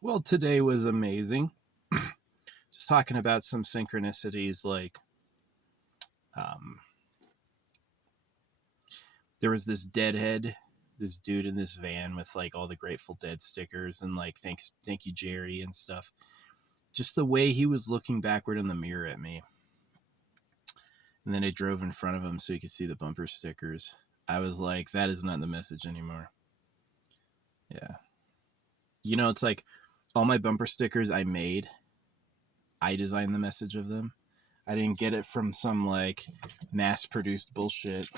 Well, today was amazing. Just talking about some synchronicities, like um, there was this deadhead, this dude in this van with like all the Grateful Dead stickers and like thank you, Jerry, and stuff. Just the way he was looking backward in the mirror at me. And then I drove in front of him so he could see the bumper stickers. I was like, that is not the message anymore. Yeah. It's like all my bumper stickers I made, I designed the message of them. I didn't get it from some like mass produced bullshit.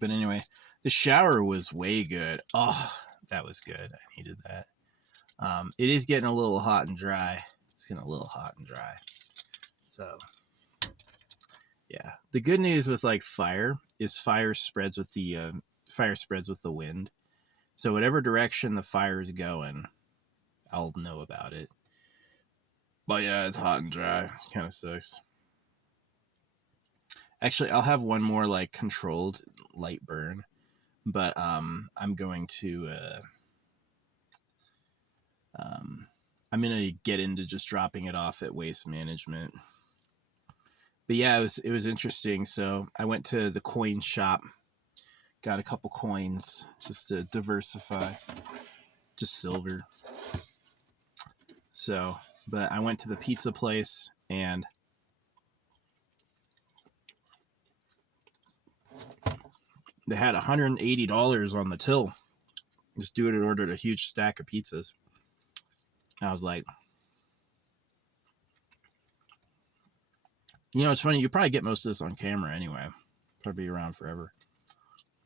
But anyway, the shower was way good. Oh, that was good. I needed that. It is getting a little hot and dry. It's getting a little hot and dry. So, yeah. The good news with like fire is fire spreads with the wind. So whatever direction the fire is going, I'll know about it. But yeah, it's hot and dry. Kind of sucks. Actually, I'll have one more like controlled light burn, but I'm going to um, I'm gonna get into just dropping it off at Waste Management. But yeah, it was interesting. So I went to the coin shop, got a couple coins just to diversify, just silver. So, but I went to the pizza place and they had $180 on the till. This dude had ordered a huge stack of pizzas. I was like, it's funny. You probably get most of this on camera anyway. Probably be around forever.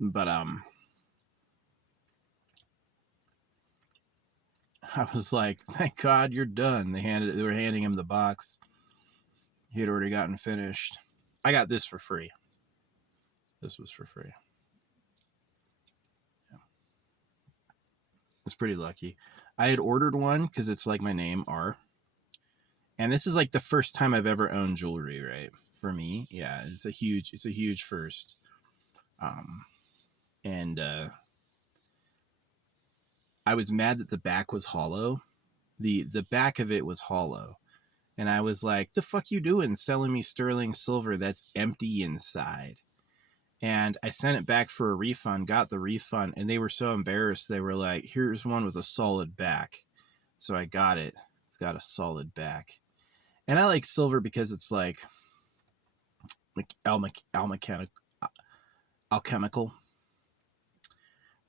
But I was like, thank God you're done. They were handing him the box. He had already gotten finished. I got this for free. This was for free. Yeah. I was pretty lucky. I had ordered one because it's like my name, R. And this is like the first time I've ever owned jewelry, right? For me, yeah, it's a huge first. And I was mad that the back was hollow. The back of it was hollow. And I was like, the fuck you doing selling me sterling silver that's empty inside? And I sent it back for a refund, got the refund, and they were so embarrassed. They were like, here's one with a solid back. So I got it. It's got a solid back. And I like silver because it's like alchemical.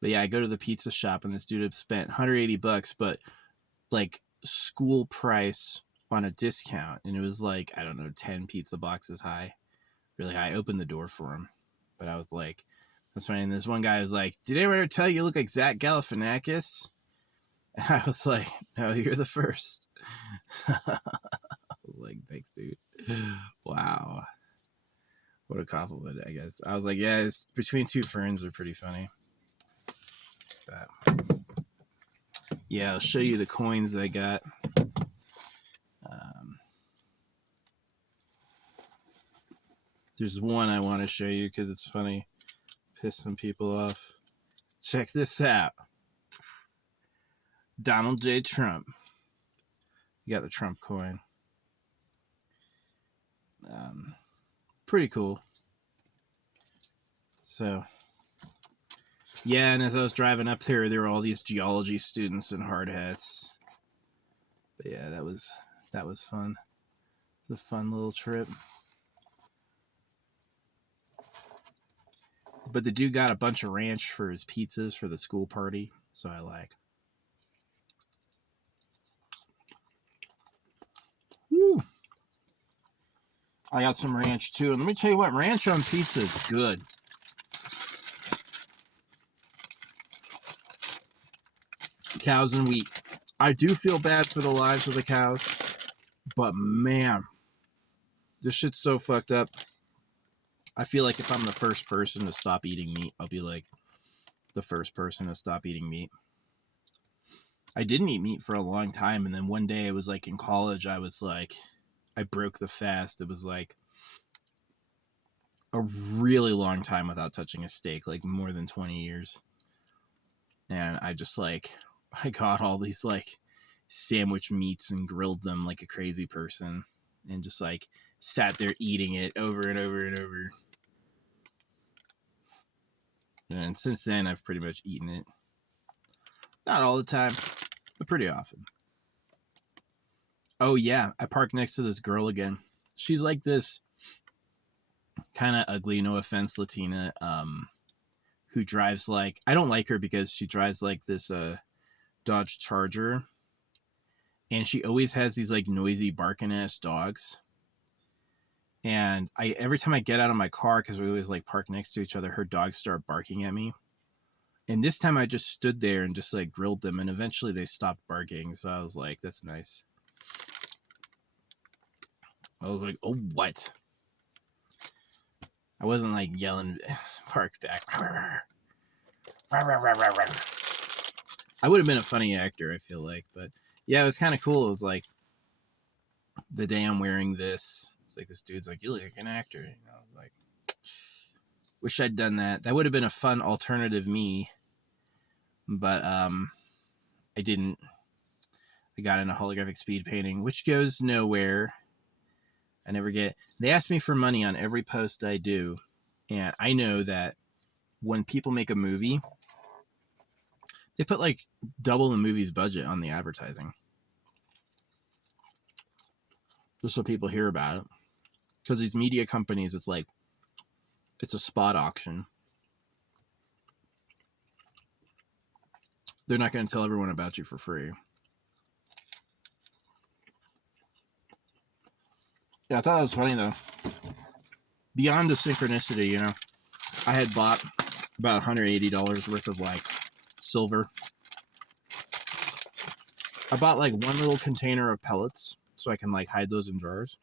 But yeah, I go to the pizza shop and this dude had spent $180, but like school price on a discount. And it was like, I don't know, 10 pizza boxes high. Really high. I opened the door for him. But I was like, that's funny. And this one guy was like, did anyone ever tell you look like Zach Galifianakis? And I was like, no, you're the first. Like, thanks, dude. Wow. What a compliment, I guess. I was like, yeah, it's between two ferns are pretty funny. But, yeah, I'll show you the coins I got. There's one I want to show you because it's funny. Piss some people off. Check this out. Donald J. Trump. You got the Trump coin. Pretty cool. So, yeah, and as I was driving up there were all these geology students in hard hats. But yeah, that was fun. It was a fun little trip. But the dude got a bunch of ranch for his pizzas for the school party, so I like. Woo. I got some ranch too, and let me tell you what, ranch on pizza is good. Cows and wheat. I do feel bad for the lives of the cows, but man, this shit's so fucked up. I feel like if I'm the first person to stop eating meat, I'll be like the first person to stop eating meat. I didn't eat meat for a long time, and then one day I was like in college, I broke the fast. It was like a really long time without touching a steak, like more than 20 years. and I just like, I got all these like sandwich meats and grilled them like a crazy person, and just like sat there eating it over and over and over. And since then, I've pretty much eaten it. Not all the time, but pretty often. Oh yeah, I parked next to this girl again. She's like this kind of ugly, no offense, Latina, who drives like, I don't like her because she drives like this Dodge Charger, and she always has these like noisy barking ass dogs. And I every time I get out of my car, because we always like park next to each other, her dogs start barking at me. And this time I just stood there and just like grilled them, and eventually they stopped barking. So I was like, that's nice. I was like, oh, what? I wasn't like yelling, bark back. I would have been a funny actor, I feel like. But yeah, it was kind of cool. It was like the day I'm wearing this, it's like this dude's like, you look like an actor. You know, I was like, wish I'd done that. That would have been a fun alternative me. But I didn't. I got into holographic speed painting, which goes nowhere. I never get. They ask me for money on every post I do, and I know that when people make a movie, they put like double the movie's budget on the advertising, just so people hear about it. Because these media companies, it's like, it's a spot auction. They're not going to tell everyone about you for free. Yeah, I thought that was funny though. Beyond the synchronicity, you know, I had bought about $180 worth of like silver. I bought like one little container of pellets so I can like hide those in jars.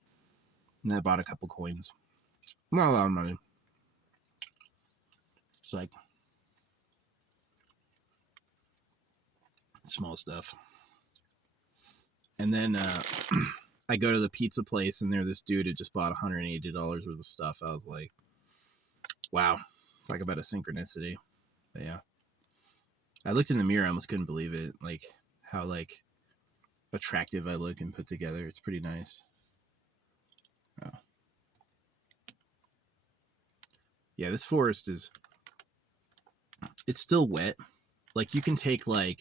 And I bought a couple coins. Not a lot of money. It's like small stuff. And then I go to the pizza place, and there's this dude who just bought $180 worth of stuff. I was like, wow, talk about a synchronicity. But yeah, I looked in the mirror, I almost couldn't believe it. Like how like attractive I look and put together. It's pretty nice. Oh. Yeah, this forest is, it's still wet. Like you can take like,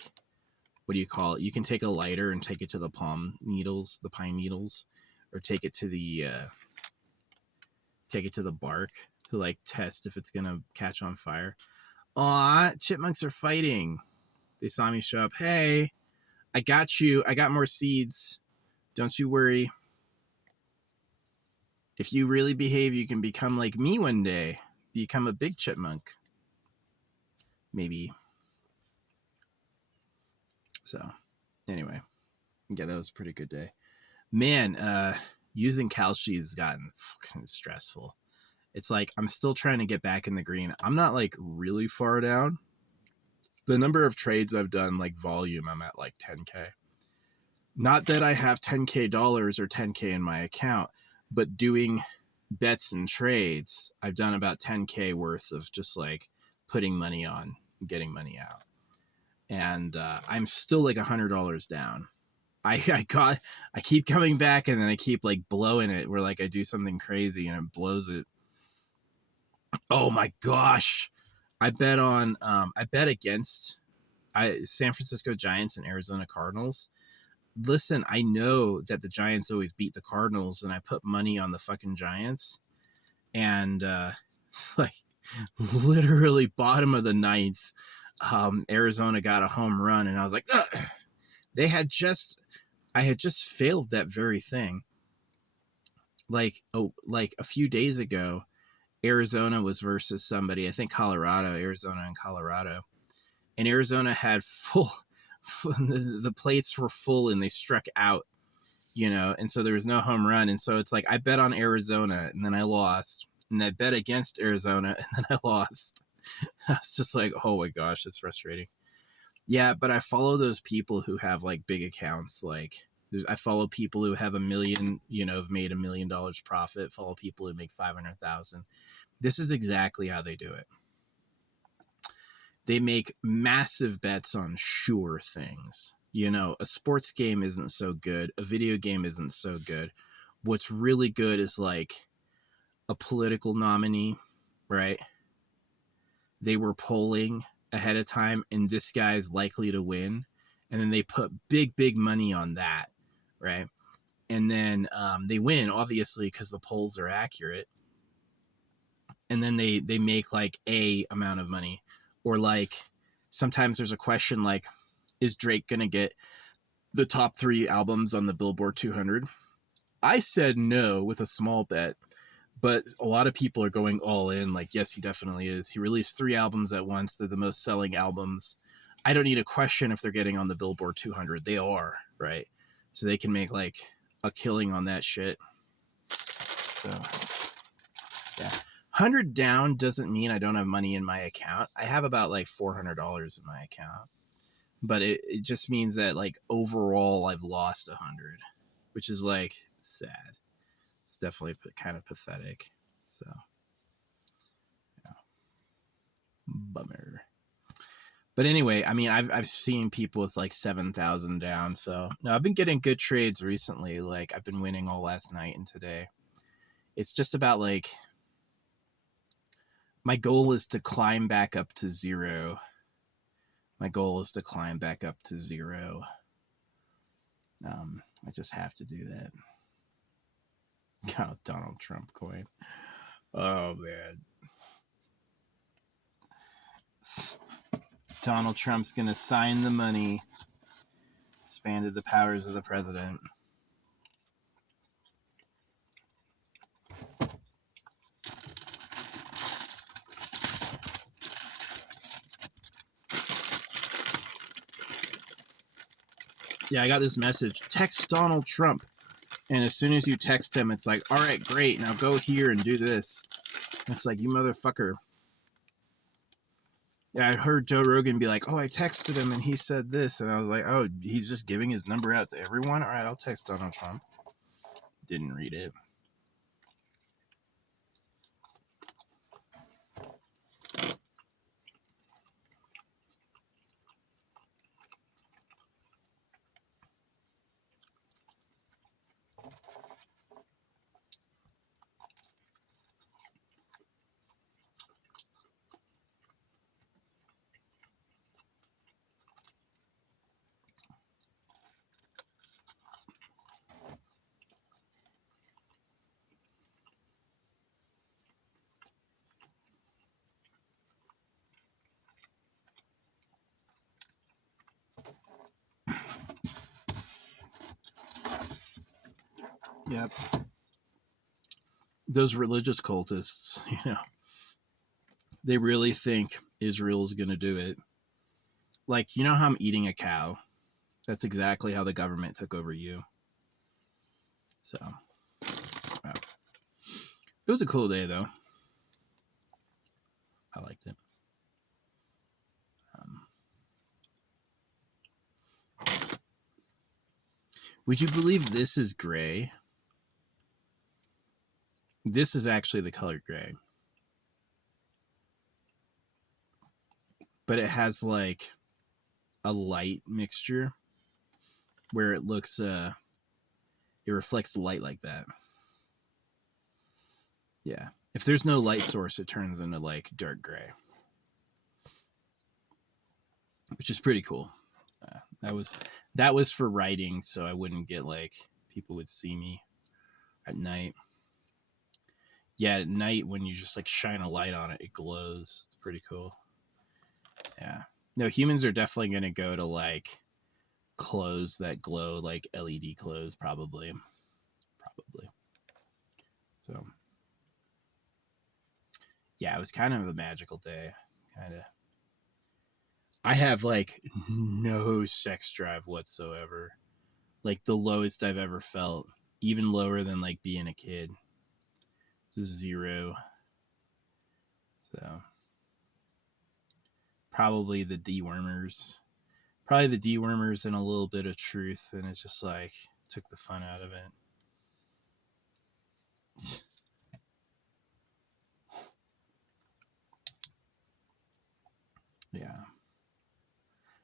what do you call it? You can take a lighter and take it to the palm needles, the pine needles, or take it to the bark to like test if it's gonna catch on fire. Aw, chipmunks are fighting. They saw me show up. Hey, I got you. I got more seeds. Don't you worry. If you really behave, you can become like me one day. Become a big chipmunk. Maybe. So, anyway. Yeah, that was a pretty good day. Man, using Kalshi has gotten fucking stressful. It's like I'm still trying to get back in the green. I'm not like really far down. The number of trades I've done, like volume, I'm at like 10K. Not that I have 10K dollars or 10K in my account, but doing bets and trades, I've done about 10K worth of just like putting money on, getting money out. And I'm still like $100 down. I keep coming back, and then I keep like blowing it where like I do something crazy and it blows it. Oh my gosh. I bet against San Francisco Giants and Arizona Cardinals. Listen, I know that the Giants always beat the Cardinals, and I put money on the fucking Giants. And like literally bottom of the ninth, Arizona got a home run, and I was like, ugh. I had just failed that very thing. Like a few days ago, Arizona was versus somebody, I think Arizona and Colorado. And Arizona had full the plates were full, and they struck out, you know, and so there was no home run. And so it's like I bet on Arizona, and then I lost. And I bet against Arizona, and then I lost. I was just like, oh my gosh, that's frustrating. Yeah, but I follow those people who have like big accounts. Like I follow people who have 1 million, you know, have made $1 million profit. Follow people who make 500,000. This is exactly how they do it. they make massive bets on sure things. You know, a sports game isn't so good, a video game isn't so good. What's really good is like a political nominee, right? They were polling ahead of time and this guy's likely to win. And then they put big money on that, right? And then they win, obviously, because the polls are accurate. And then they make like a amount of money. Or like sometimes there's a question like, is Drake going to get the top 3 albums on the Billboard 200? I said no with a small bet. But a lot of people are going all in. Like, yes, he definitely is. He released 3 albums at once. They're the most selling albums. I don't need a question if they're getting on the Billboard 200. They are, right? So they can make like a killing on that shit. So, yeah. 100 down doesn't mean I don't have money in my account. I have about like $400 in my account. But it just means that like overall I've lost 100, which is like sad. It's definitely kind of pathetic. So, yeah. Bummer. But anyway, I mean, I've seen people with like 7,000 down. So no, I've been getting good trades recently. Like I've been winning all last night and today. It's just about like my goal is to climb back up to 0. My goal is to climb back up to 0. I just have to do that. God, Donald Trump coin. Oh man. Donald Trump's gonna sign the money. Expanded the powers of the president. Yeah, I got this message. Text Donald Trump. And as soon as you text him, it's like, all right, great. Now go here and do this. And it's like, you motherfucker. Yeah, I heard Joe Rogan be like, oh, I texted him and he said this. And I was like, oh, he's just giving his number out to everyone? All right, I'll text Donald Trump. Didn't read it. Yep. Those religious cultists, you know, they really think Israel's going to do it. Like, you know how I'm eating a cow? That's exactly how the government took over you. So, wow. It was a cool day, though. I liked it. Would you believe this is gray? This is actually the color gray. But it has like a light mixture where it looks, it reflects light like that. Yeah. If there's no light source, it turns into like dark gray, which is pretty cool. That was for writing, so I wouldn't get like people would see me at night. Yeah, at night when you just like shine a light on it, it glows. It's pretty cool. Yeah. No, humans are definitely gonna go to like clothes that glow, like LED clothes, probably. So yeah, it was kind of a magical day. Kind of. I have like no sex drive whatsoever. Like the lowest I've ever felt, even lower than like being a kid. Just 0. So probably the dewormers. Probably the dewormers and a little bit of truth, and it just like took the fun out of it. Yeah.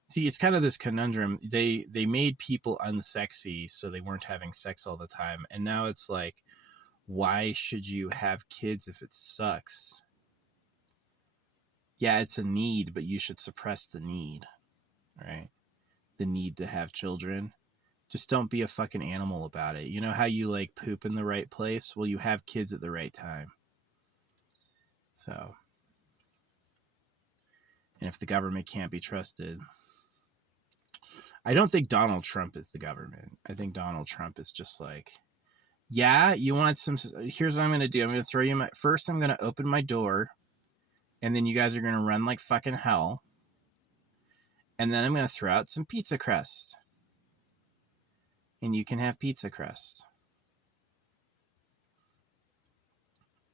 See, it's kind of this conundrum. They made people unsexy so they weren't having sex all the time. And now it's like, why should you have kids if it sucks? Yeah, it's a need, but you should suppress the need, right? The need to have children. Just don't be a fucking animal about it. You know how you like poop in the right place? Well, you have kids at the right time. So, and if the government can't be trusted, I don't think Donald Trump is the government. I think Donald Trump is just like, yeah, you want some, here's what I'm going to do. I'm going to throw you my, first I'm going to open my door, and then you guys are going to run like fucking hell. And then I'm going to throw out some pizza crust. And you can have pizza crust.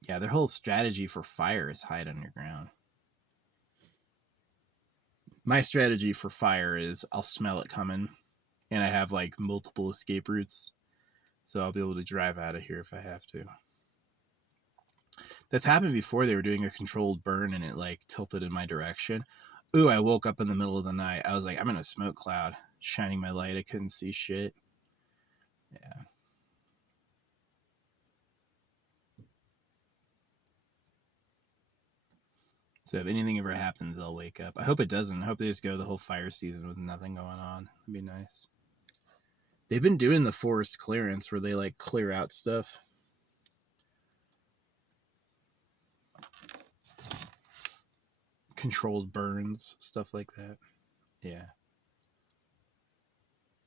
Yeah, their whole strategy for fire is hide underground. My strategy for fire is I'll smell it coming, and I have like multiple escape routes, so I'll be able to drive out of here if I have to. That's happened before. They were doing a controlled burn and it like tilted in my direction. Ooh, I woke up in the middle of the night. I was like, I'm in a smoke cloud, shining my light. I couldn't see shit. Yeah. So if anything ever happens, I'll wake up. I hope it doesn't. I hope they just go the whole fire season with nothing going on. That'd be nice. They've been doing the forest clearance where they like clear out stuff. Controlled burns, stuff like that. Yeah.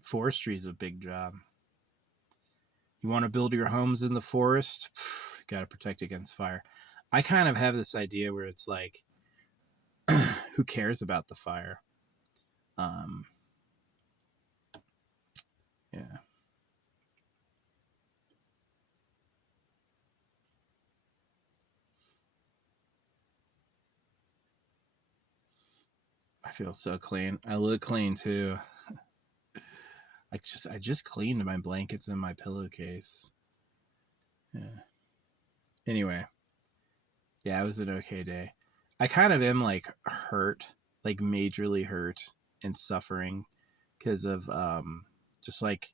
Forestry is a big job. You want to build your homes in the forest? You got to protect against fire. I kind of have this idea where it's like, who cares about the fire? Yeah. I feel so clean. I look clean too. I just cleaned my blankets and my pillowcase. Yeah. Anyway, yeah, it was an okay day. I kind of am like hurt, like majorly hurt and suffering because of just like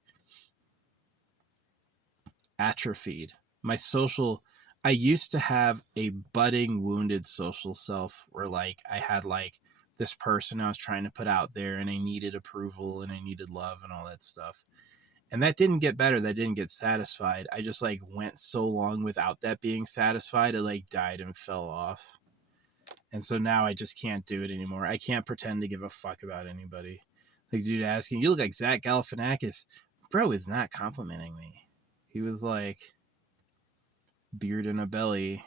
atrophied. My social, I used to have a budding wounded social self where like I had like this person I was trying to put out there and I needed approval and I needed love and all that stuff. And that didn't get better. That didn't get satisfied. I just like went so long without that being satisfied. It like died and fell off. And so now I just can't do it anymore. I can't pretend to give a fuck about anybody. Like, dude asking, you look like Zach Galifianakis. Bro is not complimenting me. He was like, beard and a belly.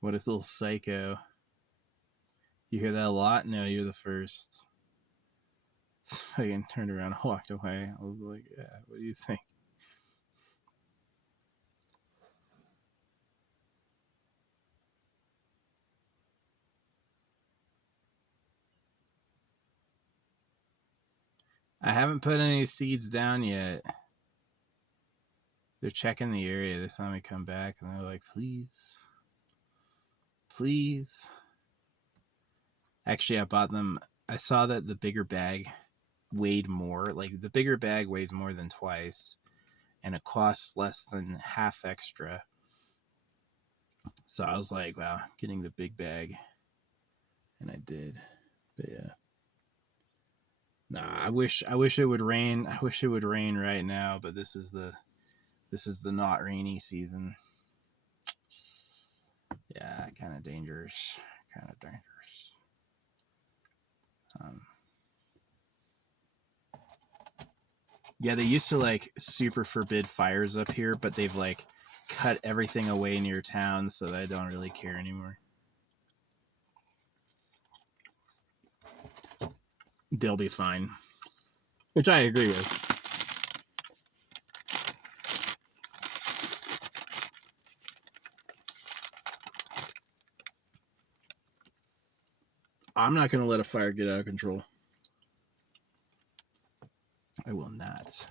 What a little psycho. You hear that a lot? No, you're the first. I turned around and walked away. I was like, yeah, what do you think? I haven't put any seeds down yet. They're checking the area this time I come back and they're like, please. Please. Actually, I bought them. I saw that the bigger bag weighed more. Like, the bigger bag weighs more than twice, and it costs less than half extra. So I was like, wow, getting the big bag. And I did. But yeah. Nah, I wish it would rain. I wish it would rain right now, but this is the not rainy season. Yeah, kind of dangerous. Kind of dangerous. Yeah, they used to like super forbid fires up here, but they've like cut everything away near town, so I don't really care anymore. They'll be fine, which I agree with. I'm not going to let a fire get out of control. I will not.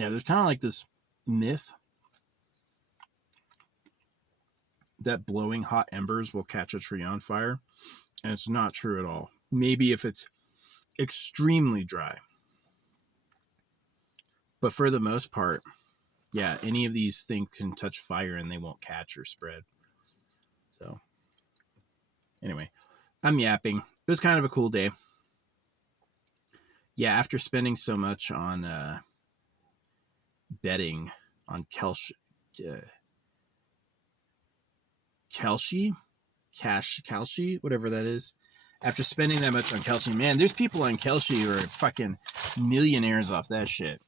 Yeah, there's kind of like this myth that blowing hot embers will catch a tree on fire, and it's not true at all. Maybe if it's extremely dry, but for the most part, yeah, any of these things can touch fire and they won't catch or spread. So anyway, I'm yapping. It was kind of a cool day. Yeah, after spending so much on betting on Kelshi, whatever that is. After spending that much on Kelshi, man, there's people on Kelshi who are fucking millionaires off that shit.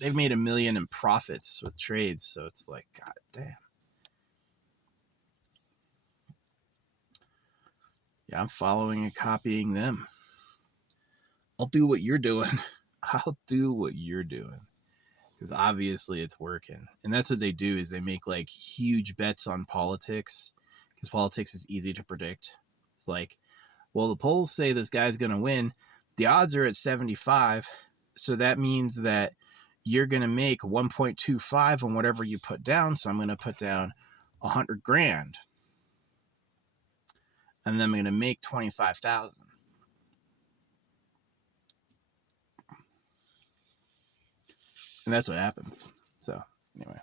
They've made $1 million in profits with trades, so it's like, god damn. Yeah, I'm following and copying them. I'll do what you're doing. I'll do what you're doing. Because obviously it's working. And that's what they do, is they make like huge bets on politics. Because politics is easy to predict. It's like, well, the polls say this guy's going to win. The odds are at 75. So that means that you're going to make 1.25 on whatever you put down. So I'm going to put down 100 grand. And then I'm going to make 25,000. And that's what happens. So anyway.